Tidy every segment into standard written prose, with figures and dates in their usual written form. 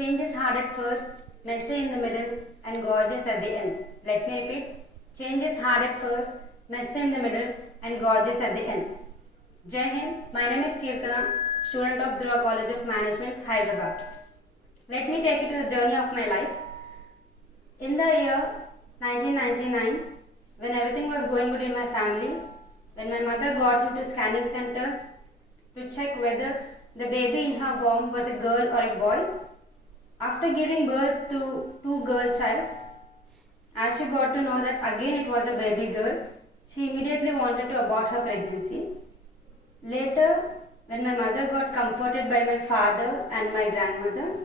Change is hard at first, messy in the middle, and gorgeous at the end. Let me repeat. Change is hard at first, messy in the middle, and gorgeous at the end. Jai Hind, my name is Kirtana, student of Dhruva College of Management, Hyderabad. Let me take you to the journey of my life. In the year 1999, when everything was going good in my family, when my mother got into scanning center to check whether the baby in her womb was a girl or a boy, after giving birth to two girl childs, as she got to know that again it was a baby girl, she immediately wanted to abort her pregnancy. Later, when my mother got comforted by my father and my grandmother,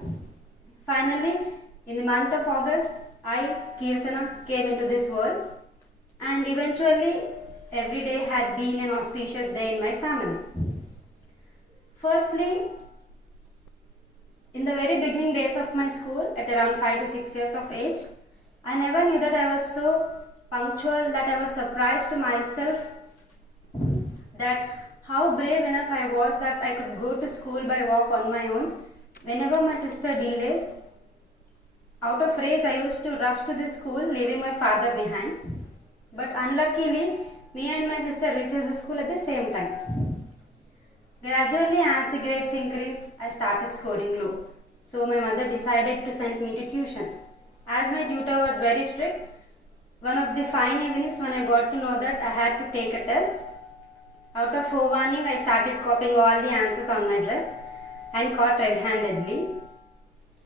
finally, in the month of August, I, Kirtana, came into this world, and eventually every day had been an auspicious day in my family. Firstly, in the very beginning days of my school, at around 5 to 6 years of age, I never knew that I was so punctual that I was surprised to myself that how brave enough I was that I could go to school by walk on my own. Whenever my sister delays, out of rage I used to rush to the school, leaving my father behind. But unluckily, me and my sister reached the school at the same time. Gradually, as the grades increased, I started scoring low. So my mother decided to send me to tuition. As my tutor was very strict, one of the fine evenings when I got to know that I had to take a test, out of forewarning, I started copying all the answers on my dress and caught red-handedly.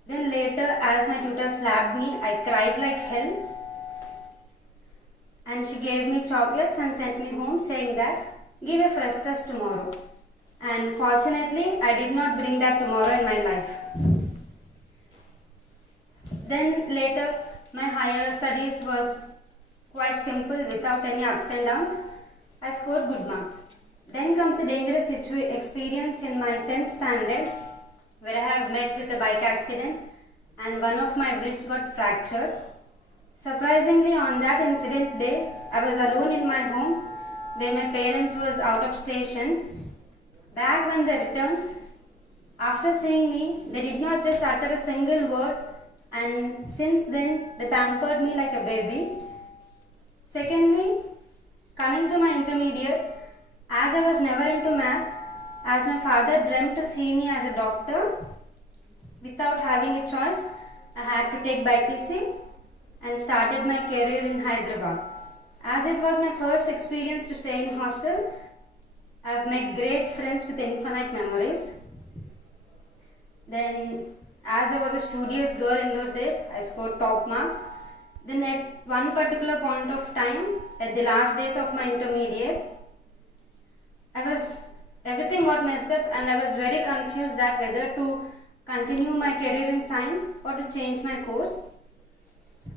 Then later, as my tutor slapped me, I cried like hell. And she gave me chocolates and sent me home saying that, give a fresh test tomorrow. And fortunately, I did not bring that tomorrow in my life. Then later, my higher studies was quite simple without any ups and downs. I scored good marks. Then comes a dangerous experience in my 10th standard, where I have met with a bike accident and one of my wrists got fractured. Surprisingly, on that incident day, I was alone in my home where my parents was out of station. Back when they returned, after seeing me, they did not just utter a single word, and since then they pampered me like a baby. Secondly, coming to my intermediate, as I was never into math, as my father dreamt to see me as a doctor, without having a choice, I had to take BPC and started my career in Hyderabad. As it was my first experience to stay in hostel, I have made great friends with infinite memories. Then, as I was a studious girl in those days, I scored top marks. Then at one particular point of time, at the last days of my intermediate, everything got messed up and I was very confused that whether to continue my career in science or to change my course.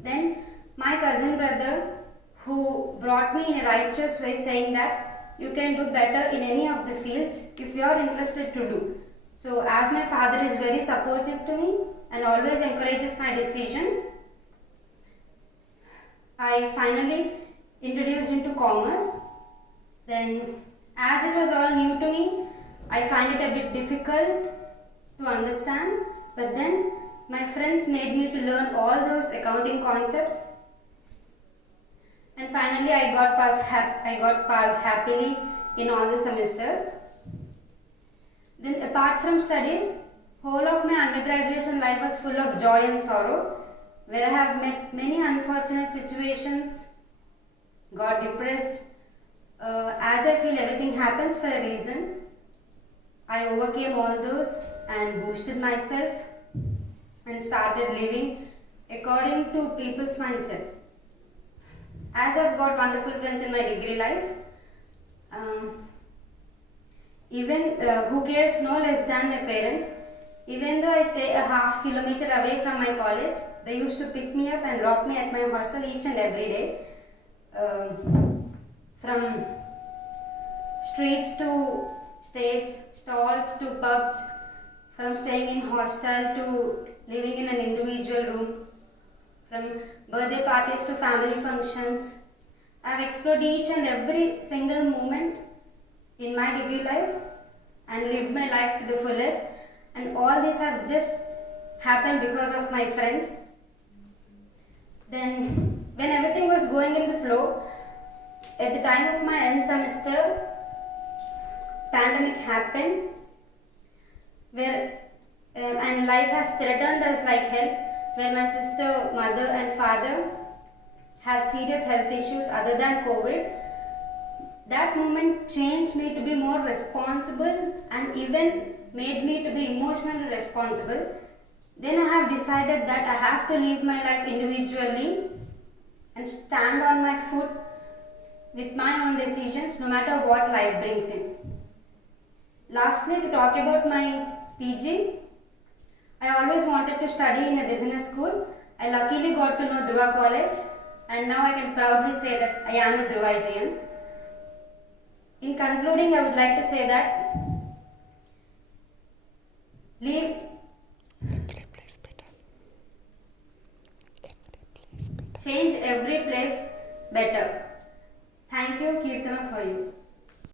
Then my cousin brother, who brought me in a righteous way, saying that you can do better in any of the fields if you are interested to do. So as my father is very supportive to me and always encourages my decision, I finally introduced into commerce. Then as it was all new to me, I find it a bit difficult to understand, but then my friends made me to learn all those accounting concepts. And finally, I got passed happily in all the semesters. Then apart from studies, whole of my undergraduation life was full of joy and sorrow, where I have met many unfortunate situations, got depressed. As I feel everything happens for a reason, I overcame all those and boosted myself and started living according to people's mindset. As I've got wonderful friends in my degree life, even who cares no less than my parents, even though I stay a half kilometer away from my college, they used to pick me up and drop me at my hostel each and every day. From streets to states, stalls to pubs, from staying in hostel to living in an individual room, from birthday parties to family functions. I have explored each and every single moment in my degree life and lived my life to the fullest, and all these have just happened because of my friends. Then, when everything was going in the flow, at the time of my end semester, pandemic happened, where and life has threatened us like hell, where my sister, mother, and father had serious health issues other than COVID. That moment changed me to be more responsible and even made me to be emotionally responsible. Then I have decided that I have to live my life individually and stand on my foot with my own decisions no matter what life brings in. Lastly, to talk about my PG, I always wanted to study in a business school. I luckily got to know Dhruva College, and now I can proudly say that I am a Dhruvitian. In concluding, I would like to say that leave change every place better. Thank you, Kirtana, for you.